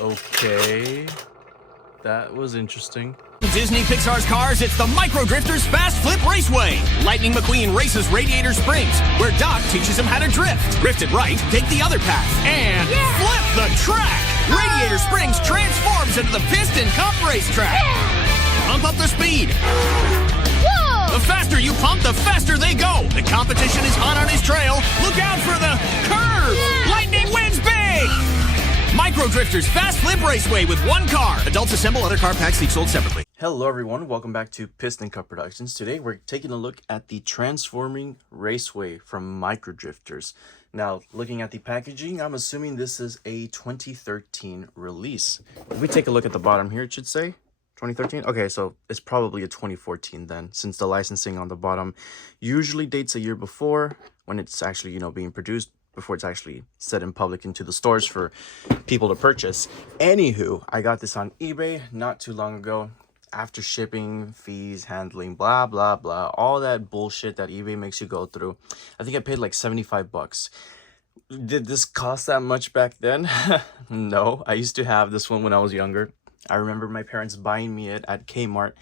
Okay. That was interesting. Disney Pixar's Cars, it's the Micro Drifters Fast Flip Raceway. Lightning McQueen races Radiator Springs, where Doc teaches him how to drift. Drift it right, take the other path, and flip the track. Radiator Springs transforms into the Piston Cup racetrack. Pump up the speed. Whoa! The faster you pump, the faster they go. The competition is hot on his trail. Look out for the curve. Lightning wins big. Micro Drifters Fast Flip Raceway with one car. Adults assemble, other car packs each sold separately. Hello everyone, welcome back to Piston Cup Productions. Today we're taking a look at the Transforming Raceway from Micro Drifters. Now, looking at the packaging, I'm assuming this is a 2013 release. If we take a look at the bottom here, it should say 2013. Okay, so it's probably a 2014 then, since the licensing on the bottom usually dates a year before when it's actually, being produced, before it's actually set in public into the stores for people to purchase. Anywho, I got this on eBay not too long ago. After shipping, fees, handling, blah, blah, blah, all that bullshit that eBay makes you go through. I think I paid like 75 bucks. Did this cost that much back then? No, I used to have this one when I was younger. I remember my parents buying me it at Kmart,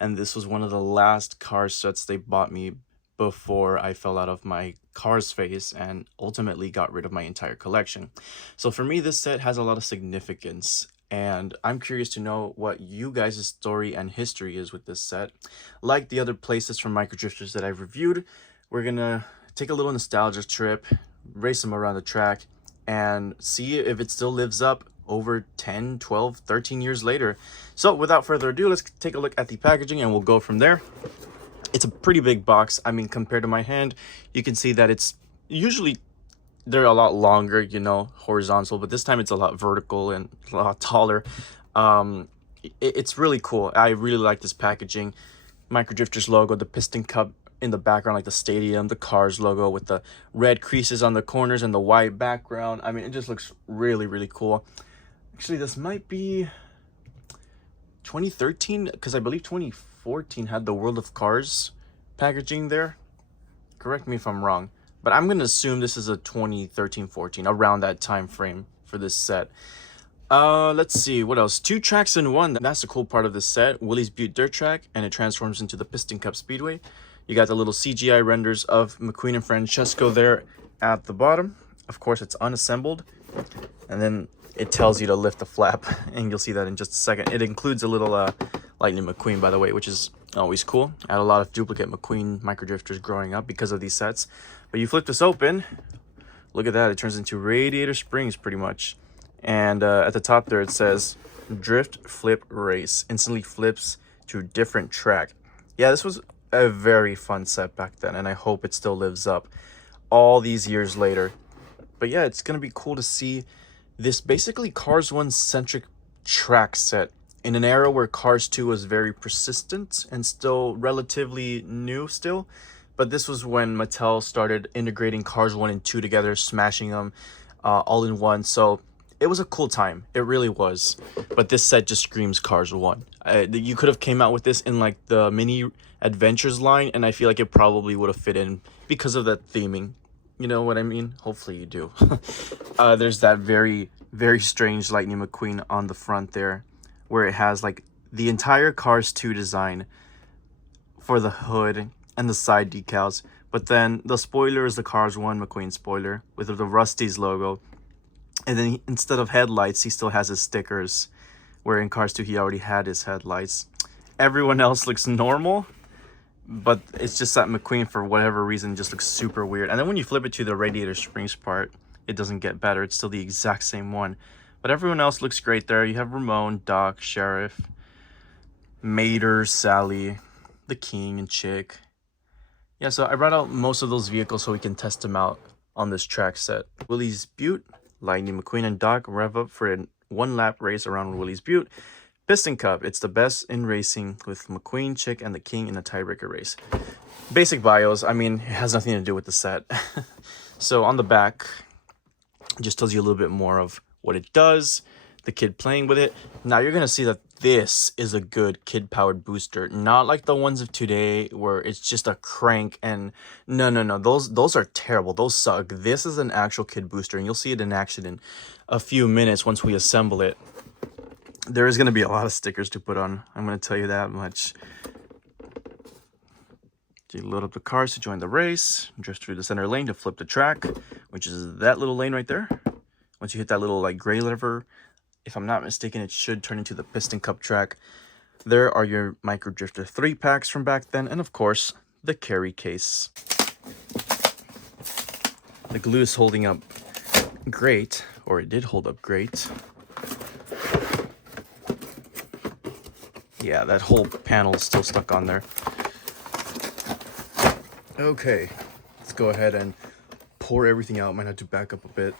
and this was one of the last car sets they bought me before I fell out of my Cars phase and ultimately got rid of my entire collection. So for me, this set has a lot of significance. And I'm curious to know what you guys' story and history is with this set. Like the other places from Micro Drifters that I've reviewed, we're gonna take a little nostalgia trip, race them around the track, and see if it still lives up over 10, 12, 13 years later. So without further ado, let's take a look at the packaging and we'll go from there. It's a pretty big box. I mean, compared to my hand, you can see that it's usually... they're a lot longer, horizontal, but this time it's a lot vertical and a lot taller. It's really cool. I really like this packaging. Micro Drifters logo, the Piston Cup in the background, like the stadium, the Cars logo with the red creases on the corners and the white background. I mean, it just looks really, really cool. Actually, this might be 2013, because I believe 2014 had the World of Cars packaging there. Correct me if I'm wrong. But I'm going to assume this is a 2013-14, around that time frame for this set. Let's see, what else? 2 tracks in one. That's the cool part of this set. Willys Butte Dirt Track, and it transforms into the Piston Cup Speedway. You got the little CGI renders of McQueen and Francesco there at the bottom. Of course, it's unassembled. And then it tells you to lift the flap, and you'll see that in just a second. It includes a little Lightning McQueen, by the way, which is always cool. I had a lot of duplicate McQueen Micro Drifters growing up because of these sets. But you flip this open, look at that, it turns into Radiator Springs pretty much. And at the top there it says, Drift Flip Race. Instantly flips to a different track. Yeah, this was a very fun set back then, and I hope it still lives up all these years later. But yeah, it's going to be cool to see this basically Cars 1-centric track set in an era where Cars 2 was very persistent and still relatively new still. But this was when Mattel started integrating Cars 1 and 2 together, smashing them all in one. So it was a cool time. It really was. But this set just screams Cars 1. You could have came out with this in like the Mini Adventures line, and I feel like it probably would have fit in because of that theming. You know what I mean? Hopefully you do. There's that very, very strange Lightning McQueen on the front there, where it has like the entire Cars 2 design for the hood and the side decals, but then the spoiler is the Cars 1 McQueen spoiler with the Rusty's logo, and then instead of headlights he still has his stickers, where in Cars 2 he already had his headlights. Everyone else looks normal, but it's just that McQueen, for whatever reason, just looks super weird. And then when you flip it to the Radiator Springs part, it doesn't get better. It's still the exact same one, but everyone else looks great there. You have Ramon, Doc, Sheriff, Mater, Sally, the King and Chick. Yeah, so I brought out most of those vehicles so we can test them out on this track set. Willys Butte, Lightning McQueen and Doc rev up for a 1-lap race around Willys Butte. Piston Cup, it's the best in racing with McQueen, Chick, and the King in a tiebreaker race. Basic bios, I mean, it has nothing to do with the set. So on the back, it just tells you a little bit more of what it does. the kid playing with it. Now you're gonna see that this is a good kid powered booster, not like the ones of today where it's just a crank. And no, those are terrible, those suck. This is an actual kid booster, and you'll see it in action in a few minutes once we assemble it. There is gonna be a lot of stickers to put on, I'm gonna tell you that much. You load up the cars to join the race, drift through the center lane to flip the track, which is that little lane right there. Once you hit that little like gray lever, if I'm not mistaken, it should turn into the Piston Cup track. There are your Micro Drifter 3 packs from back then, and of course, the carry case. The glue is holding up great, or it did hold up great. Yeah, that whole panel is still stuck on there. Okay, let's go ahead and pour everything out. Might have to back up a bit.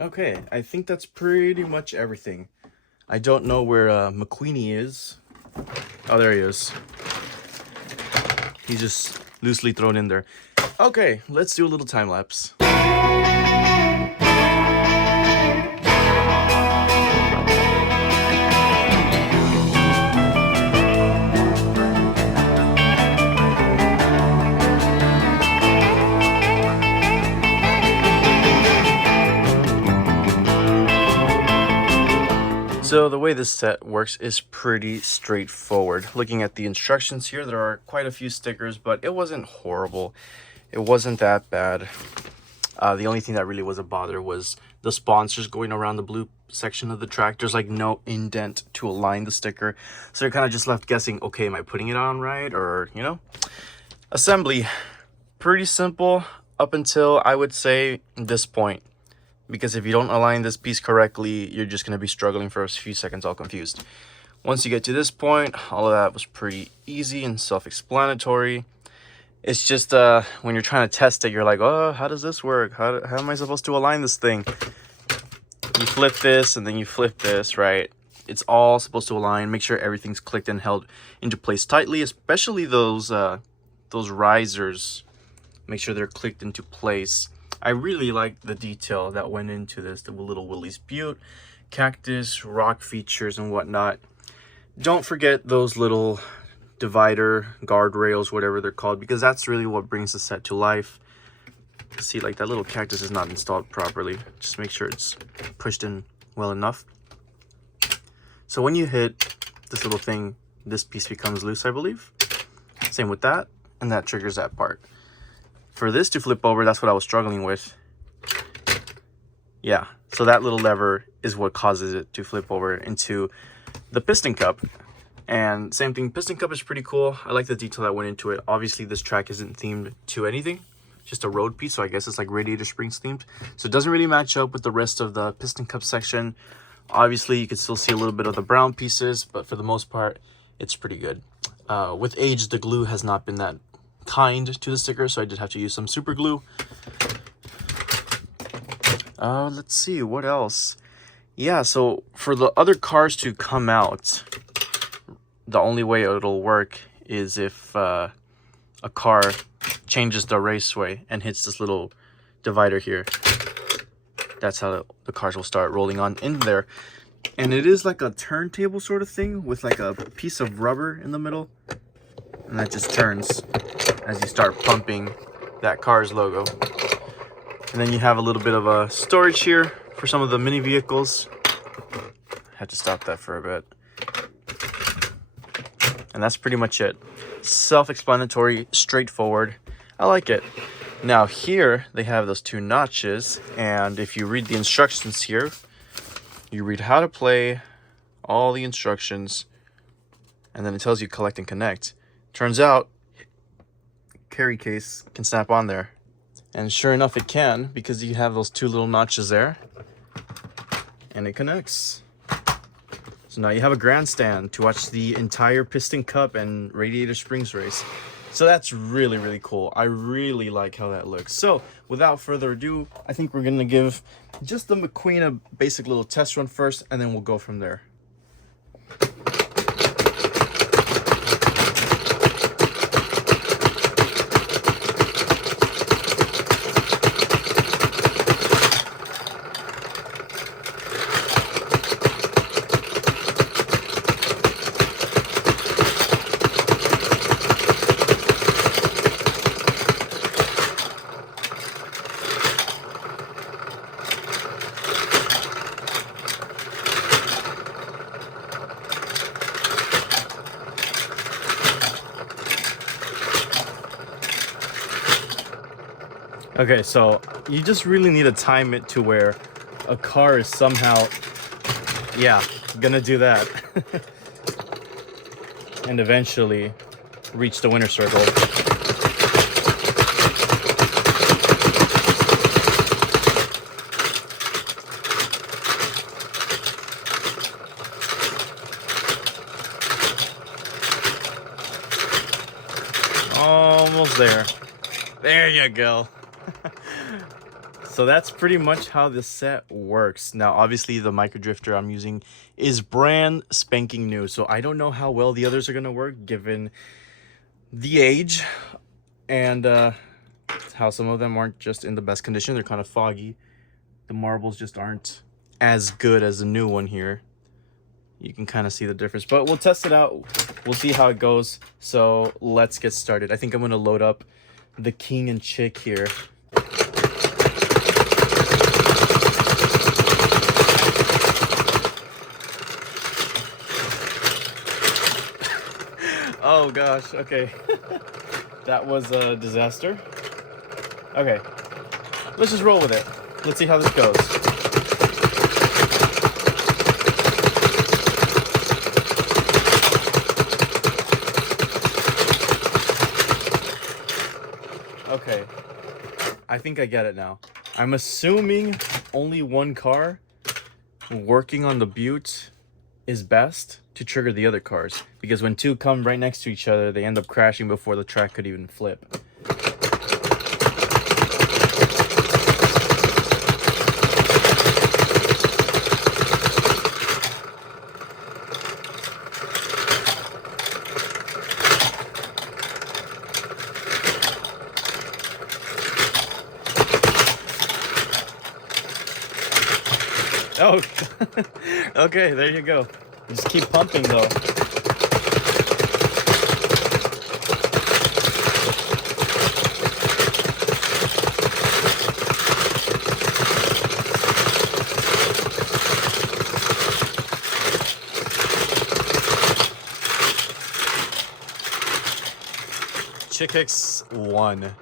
Okay, I think that's pretty much everything. I don't know where McQueenie is. Oh, there he is. He's just loosely thrown in there. Okay, let's do a little time lapse. So the way this set works is pretty straightforward. Looking at the instructions here, there are quite a few stickers, but it wasn't horrible. It wasn't that bad. The only thing that really was a bother was the sponsors going around the blue section of the track. There's like no indent to align the sticker. So you're kind of just left guessing, okay, am I putting it on right? Or, you know, assembly, pretty simple up until I would say this point. Because if you don't align this piece correctly, you're just going to be struggling for a few seconds all confused. Once you get to this point, all of that was pretty easy and self-explanatory. It's just when you're trying to test it, you're like, oh, how does this work? How am I supposed to align this thing? You flip this and then you flip this, right? It's all supposed to align. Make sure everything's clicked and held into place tightly, especially those risers. Make sure they're clicked into place. I really like the detail that went into this, the little Willys Butte, cactus, rock features, and whatnot. Don't forget those little divider, guardrails, whatever they're called, because that's really what brings the set to life. See, like that little cactus is not installed properly. Just make sure it's pushed in well enough. So when you hit this little thing, this piece becomes loose, I believe. Same with that, and that triggers that part. For this to flip over, that's what I was struggling with. Yeah, so that little lever is what causes it to flip over into the Piston Cup. And same thing, Piston Cup is pretty cool. I like the detail that went into it. Obviously, this track isn't themed to anything. Just a road piece, so I guess it's like Radiator Springs themed. So it doesn't really match up with the rest of the Piston Cup section. Obviously, you can still see a little bit of the brown pieces, but for the most part, it's pretty good. With age, the glue has not been that kind to the sticker, so I did have to use some super glue. Let's see what else. Yeah, so for the other cars to come out, the only way it'll work is if a car changes the raceway and hits this little divider here. That's how the cars will start rolling on in there. And it is like a turntable sort of thing with like a piece of rubber in the middle, and that just turns as you start pumping that car's logo. And then you have a little bit of a storage here for some of the mini vehicles. Had to stop that for a bit. And that's pretty much it. Self-explanatory, straightforward. I like it. Now here they have those two notches, and if you read the instructions here, you read how to play, all the instructions, and then it tells you collect and connect. Turns out carry case can snap on there, and sure enough it can, because you have those two little notches there and it connects. So now you have a grandstand to watch the entire Piston Cup and Radiator Springs race. So that's really, really cool. I really like how that looks. So without further ado, I think we're gonna give just the McQueen a basic little test run first, and then we'll go from there. Okay, so you just really need to time it to where a car is somehow, yeah, gonna do that. And eventually reach the winner circle. Almost there. There you go. So that's pretty much how the set works. Now, obviously, the micro drifter I'm using is brand spanking new. So I don't know how well the others are going to work given the age and how some of them aren't just in the best condition. They're kind of foggy. The marbles just aren't as good as the new one here. You can kind of see the difference, but we'll test it out. We'll see how it goes. So let's get started. I think I'm going to load up the king and chick here. Oh gosh, okay. That was a disaster. Okay, let's just roll with it. Let's see how this goes. Okay, I think I get it now. I'm assuming only one car working on the butte is best to trigger the other cars, because when two come right next to each other, they end up crashing before the track could even flip. Oh, okay, there you go. Just keep pumping though. Chickix won.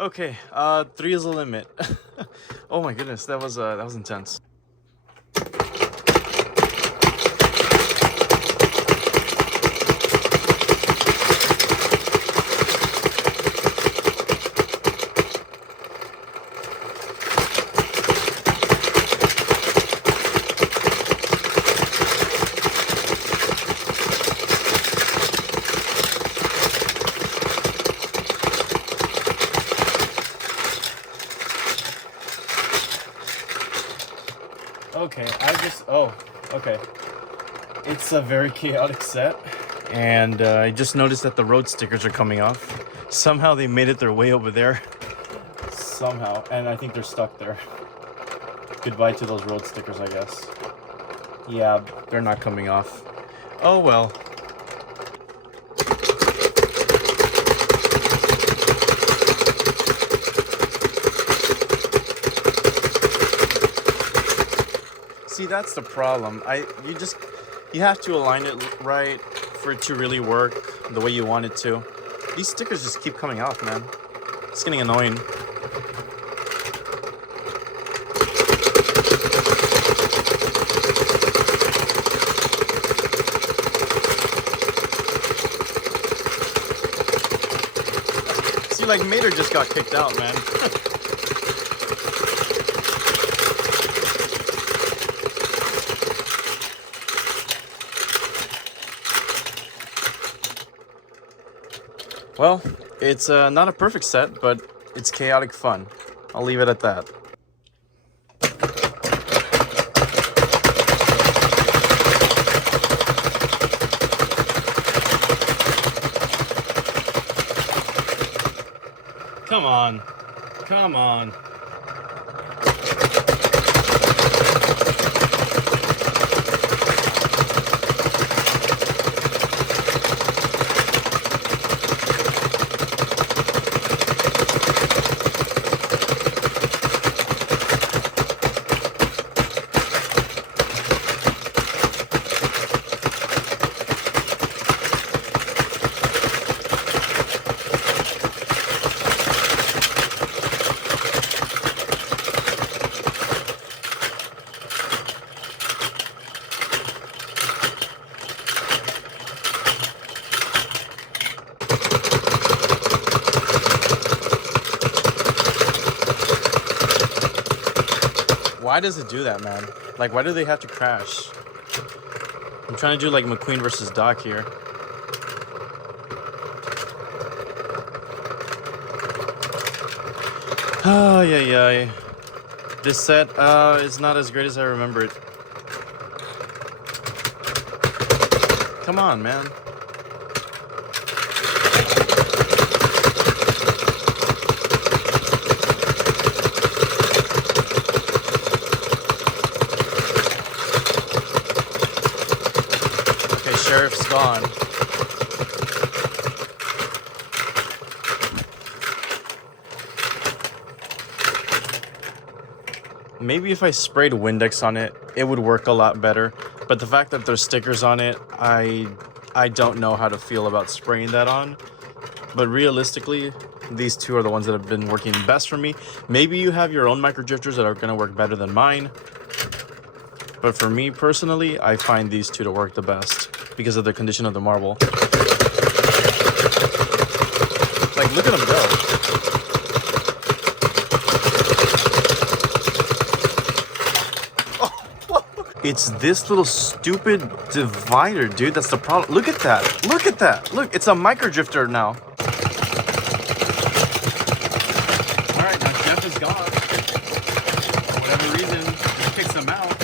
Okay, 3 is the limit. Oh my goodness, that was intense. Okay, okay. It's a very chaotic set, and I just noticed that the road stickers are coming off. Somehow they made it their way over there. Somehow, and I think they're stuck there. Goodbye to those road stickers, I guess. Yeah, they're not coming off. Oh well. See, that's the problem. You have to align it right for it to really work the way you want it to. These stickers just keep coming off, man. It's getting annoying. See, like Mater just got kicked out, man. Well, it's not a perfect set, but it's chaotic fun. I'll leave it at that. Come on. Come on. Why does it do that, man? Like, why do they have to crash? I'm trying to do like McQueen versus Doc here. Oh, yeah. This set is not as great as I remember it. Come on, man. Sheriff's gone. Maybe if I sprayed Windex on it, it would work a lot better. But the fact that there's stickers on it, I don't know how to feel about spraying that on. But realistically, these two are the ones that have been working best for me. Maybe you have your own micro drifters that are going to work better than mine. But for me personally, I find these two to work the best because of the condition of the marble. Like, look at them go. Oh, it's this little stupid divider, dude. That's the problem. Look at that. Look at that. Look, it's a micro drifter now. All right, now Jeff is gone. For whatever reason, he kicks them out.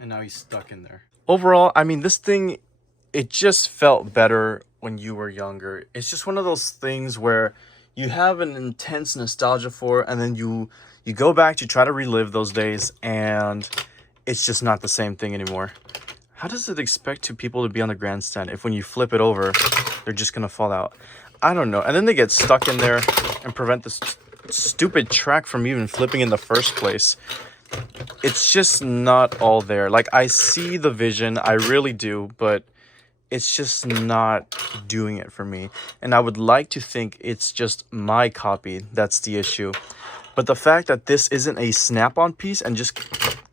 And now he's stuck in there. Overall, I mean, this thing, it just felt better when you were younger. It's just one of those things where you have an intense nostalgia for, and then you go back to try to relive those days, and it's just not the same thing anymore. How does it expect people to be on the grandstand if when you flip it over, they're just gonna fall out? I don't know. And then they get stuck in there and prevent this stupid track from even flipping in the first place. It's just not all there. Like, I see the vision, I really do, but it's just not doing it for me. And I would like to think it's just my copy that's the issue. But the fact that this isn't a snap-on piece and just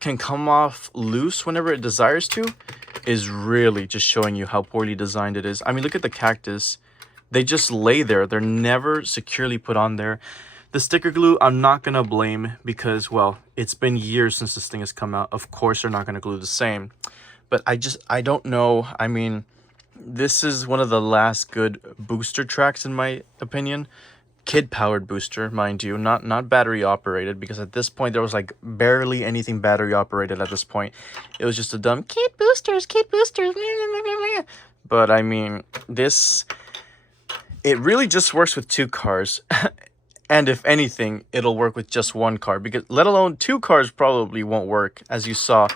can come off loose whenever it desires to is really just showing you how poorly designed it is. I mean, look at the cactus. They just lay there. They're never securely put on there. The sticker glue, I'm not going to blame because, well, it's been years since this thing has come out. Of course, they're not going to glue the same. But I don't know. I mean, this is one of the last good booster tracks, in my opinion. Kid-powered booster, mind you, not battery-operated, because at this point, there was, like, barely anything battery-operated at this point. It was just a dumb, kid boosters. But, I mean, this, it really just works with two cars. And if anything, it'll work with just one car, because let alone two cars probably won't work, as you saw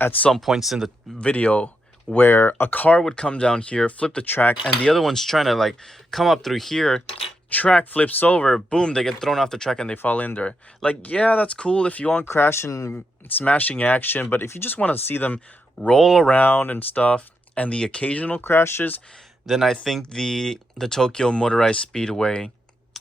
at some points in the video where a car would come down here, flip the track, and the other one's trying to like come up through here, track flips over, boom, they get thrown off the track and they fall in there. Like, yeah, that's cool if you want crash and smashing action, but if you just want to see them roll around and stuff and the occasional crashes, then I think the Tokyo Motorized Speedway,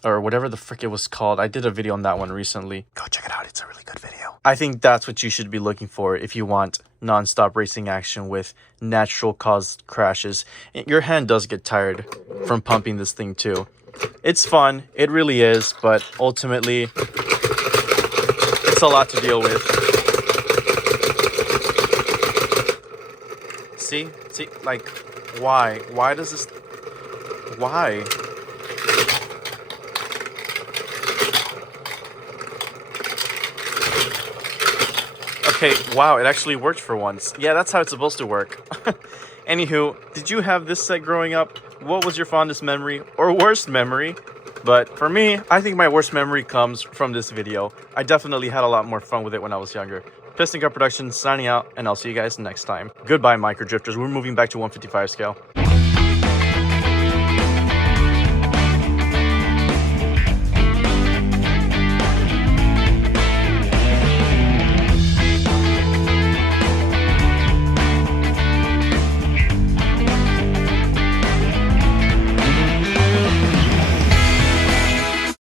or whatever the frick it was called. I did a video on that one recently. Go check it out. It's a really good video. I think that's what you should be looking for if you want non-stop racing action with natural caused crashes. Your hand does get tired from pumping this thing too. It's fun. It really is. But ultimately, it's a lot to deal with. See, like, why? Why does this? Why? Okay, wow, it actually worked for once. Yeah, that's how it's supposed to work. Anywho, did you have this set growing up? What was your fondest memory or worst memory? But for me, I think my worst memory comes from this video. I definitely had a lot more fun with it when I was younger. Piston Cup Productions signing out, and I'll see you guys next time. Goodbye, micro drifters. We're moving back to 155 scale.